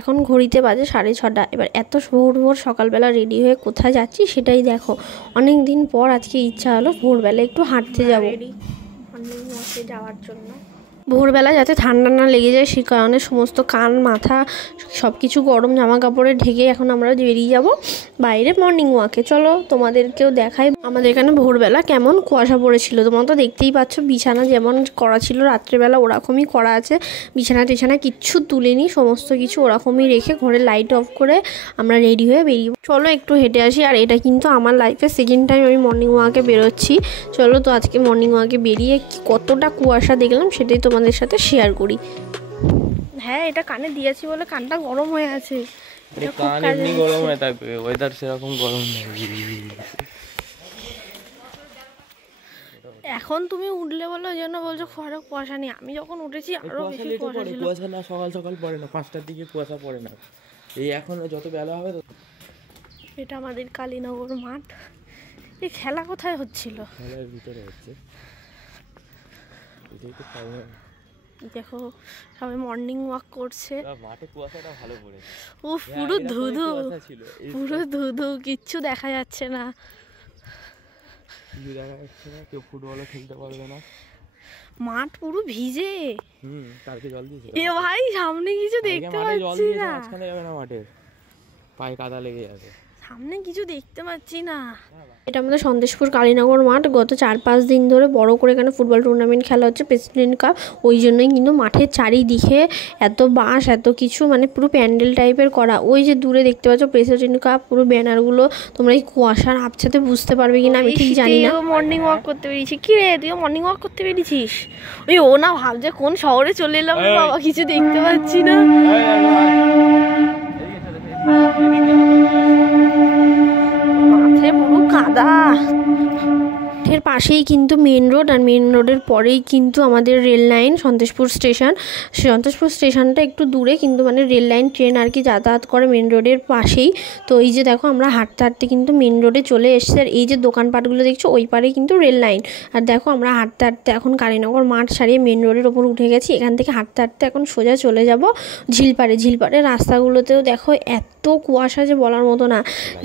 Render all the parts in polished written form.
এখন ঘড়িতে বাজে 6:30। এবার এত ভোর ভোর সকালবেলা রেডি হয়ে কোথায় যাচ্ছি সেটাই দেখো। অনেক দিন পর আজকে ইচ্ছা হলো ভোরবেলা একটু হাঁটতে যাবো, মর্নিং ওয়াকে যাওয়ার জন্য। ভোরবেলা যাতে ঠান্ডা না লেগে যায় সে কারণে সমস্ত কান মাথা সব কিছু গরম জামা কাপড়ে ঢেকে এখন আমরা বেরিয়ে যাব বাইরে মর্নিং ওয়াকে। চলো তোমাদেরকেও দেখাই আমাদের এখানে ভোরবেলা কেমন কুয়াশা পড়েছিল। তোমরা তো দেখতেই পাচ্ছ, বিছানা যেমন করা ছিল রাত্রেবেলা ওরকমই করা আছে, বিছানা টিছানা কিচ্ছু তুলিনি, সমস্ত কিছু ওরকমই রেখে ঘরে লাইট অফ করে আমরা রেডি হয়ে বেরিয়ে চলো একটু হেঁটে আসি। আর এটা কিন্তু আমার লাইফে সেকেন্ড টাইম আমি মর্নিং ওয়াকে বেরোচ্ছি। চলো তো আজকে মর্নিং ওয়াকে বেরিয়ে কতটা কুয়াশা দেখলাম সেটাই তোমাদের সাথে শেয়ার করি। হ্যাঁ, এটা কানে দিয়েছি বলে কানটা গরম হয়ে আছে। কান এমনি গরম হয়ে থাকবে, ওয়েদার সেরকম গরম নেই। এখন তুমি উঠলে বলো ওই জন্য বলছো খরা কুয়াশা নেই, আমি যখন উঠেছি আরো বেশি কুয়াশা ছিল। কুয়াশা না সকাল সকাল পড়ে না, 5টার দিকে কুয়াশা পড়ে না, এই এখন যত বেলা হবে। এটা আমাদের কালীনগর মাঠ। এই খেলা কোথায় হচ্ছিল? খেলার ভিতরে হচ্ছে। দেখো সবাই মর্নিং ওয়াক করছে। মাঠে কুয়াশাটা ভালো পড়েছে। ও পুরো ধুধু, পুরো ধুধু, কিচ্ছু দেখা যাচ্ছে না। কিছু দেখা যাচ্ছে না, কেউ ফুটবলও খেলতে পারবে না, মাঠ পুরো ভিজে। কালকে জল দিয়েছে। এ ভাই সামনে কিছু দেখতে পাচ্ছি না। মাঝখানে যাবে না, মাঠে পায়ে কাদা লেগে যাবে, সামনে কিছু দেখতে পাচ্ছি না। এটা আমাদের সন্দেশপুর কালীনগর মাঠ। গত 4-5 দিন ধরে বড় করে এখানে ফুটবল টুর্নামেন্ট খেলা হচ্ছে, প্রেসিডেন্ট কাপ। ওই জন্যই কিন্তু মাঠের চারিদিকে এত বাঁশ এত কিছু, মানে পুরো প্যান্ডেল টাইপের করা। ওই যে দূরে দেখতে পাচ্ছ প্রেসিডেন্ট কাপ, পুরো ব্যানারগুলো। তোমরা এই কুয়াশার আবছাতে বুঝতে পারবে কিনা আমি ঠিক জানি না। মর্নিং ওয়াক করতে বেরিয়েছি। কি রে, তুইও মর্নিং ওয়াক করতে বেরিয়েছিস? ওই ও না ভাবছে কোন শহরে চলে এলাম বাবা, কিছু দেখতে পাচ্ছি না। মাঠে পুরো কাদা। এর পাশেই কিন্তু মেন রোড, আর মেন রোডের পরেই কিন্তু আমাদের rail line Santoshpur station. Santoshpur স্টেশনটা একটু দূরে, কিন্তু মানে রেল লাইন ট্রেন আর কি যাতায়াত করে মেন রোডের পাশেই। তো এই যে দেখো আমরা হাঁটতে হাঁটতে কিন্তু মেন রোডে চলে এসেছি। আর এই যে দোকানপাটগুলো দেখছো ওই পারেই কিন্তু রেল লাইন। আর দেখো আমরা হাঁটতে হাঁটতে এখন কালীনগর মাঠ ছাড়িয়ে মেন রোডের ওপর উঠে গেছি। এখান থেকে হাঁটতে হাঁটতে এখন সোজা চলে যাব ঝিলপাড়ে। ঝিলপাড়ের রাস্তাগুলোতেও দেখো এত কুয়াশা যে বলার মতো না।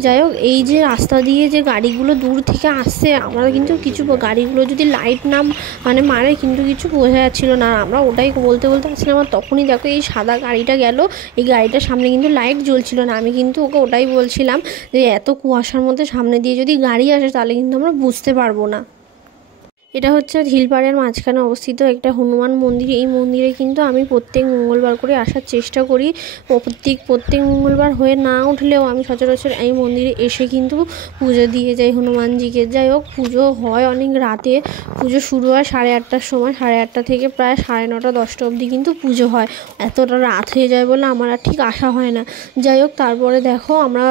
যাই হোক, এই যে রাস্তা দিয়ে যে গাড়িগুলো দূর থেকে আসছে, আমরা কিন্তু কিছু গাড়িগুলো যদি লাইট না মানে মারে কিন্তু কিছু বোঝা যাচ্ছিল না। আমরা ওটাই বলতে বলতে আসছিলাম, আর তখনই দেখো এই সাদা গাড়িটা গেল। এই গাড়িটার সামনে কিন্তু লাইট জ্বলছিল না। আমি কিন্তু ওকে ওটাই বলছিলাম যে এত কুয়াশার মধ্যে সামনে দিয়ে যদি গাড়ি আসে তাহলে কিন্তু আমরা বুঝতে পারবো না। এটা হচ্ছে ঝিলপাড়ের মাঝখানে অবস্থিত একটা হনুমান মন্দির। এই মন্দিরে কিন্তু আমি প্রত্যেক মঙ্গলবার করে আসার চেষ্টা করি। প্রত্যেক মঙ্গলবার হয়ে না উঠলেও আমি সচরাচর এই মন্দিরে এসে কিন্তু পুজো দিয়ে যাই হনুমানজিকে। যাই হোক, পুজো হয় অনেক রাতে। পুজো শুরু হয় 8:30টার সময়। 8:30 থেকে প্রায় 9:30 10টা অবধি কিন্তু পুজো হয়। এতটা রাত হয়ে যায় বলে আমার আর ঠিক আসা হয় না। যাই হোক, তারপরে দেখো আমরা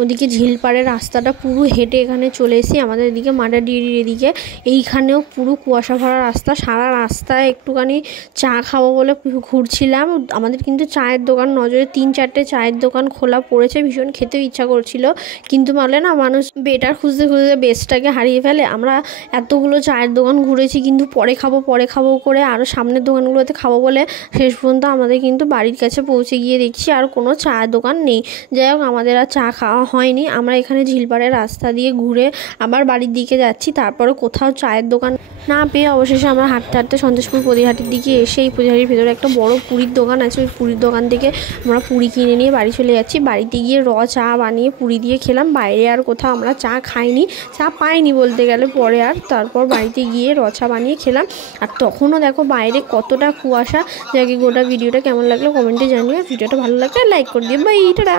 ওদিকে ঝিলপাড়ের রাস্তাটা পুরো হেঁটে এখানে চলে এসেছি আমাদের এদিকে মাডাডির এদিকে। এইখানেও পুরো কুয়াশা ভরা রাস্তা। সারা রাস্তায় একটুখানি চা খাবো বলে ঘুরছিলাম। আমাদের কিন্তু চায়ের দোকান নজরে 3-4টে চায়ের দোকান খোলা পড়েছে। ভীষণ খেতেও ইচ্ছা করছিল, কিন্তু বলে না মানুষ বেটার খুঁজতে খুঁজতে বেস্টটাকে হারিয়ে ফেলে। আমরা এতগুলো চায়ের দোকান ঘুরেছি, কিন্তু পরে খাবো করে আরও সামনের দোকানগুলোতে খাবো বলে শেষ পর্যন্ত আমাদের কিন্তু বাড়ির কাছে পৌঁছে গিয়ে দেখছি আর কোনো চায়ের দোকান নেই। যাই হোক, আমাদের আর চা খাওয়া হয়নি। আমরা এখানে ঝিলপাড়ের রাস্তা দিয়ে ঘুরে আবার বাড়ির দিকে যাচ্ছি। তারপরে কোথাও চায়ের দোকান না পেয়ে অবশেষে আমরা হাঁটতে হাঁটতে সন্তোষপুর পদিহাটির দিকে এসে এই পদিহাটির ভেতরে একটা বড় পুরীর দোকান আছে। ওই পুরীর দোকান থেকে আমরা পুরি কিনে নিয়ে বাড়ি চলে যাচ্ছি। বাড়িতে গিয়ে চা বানিয়ে পুরি দিয়ে খেলাম। বাইরে আর কোথাও আমরা চা খাইনি, চা পাইনি বলতে গেলে পরে। আর তারপর বাড়িতে গিয়ে চা বানিয়ে খেলাম। আর তখনও দেখো বাইরে কতটা কুয়াশা। যাকে গোটা ভিডিওটা কেমন লাগলো কমেন্টে জানিও। ভিডিওটা ভালো লাগলে লাইক করে দিও। Bye, tata.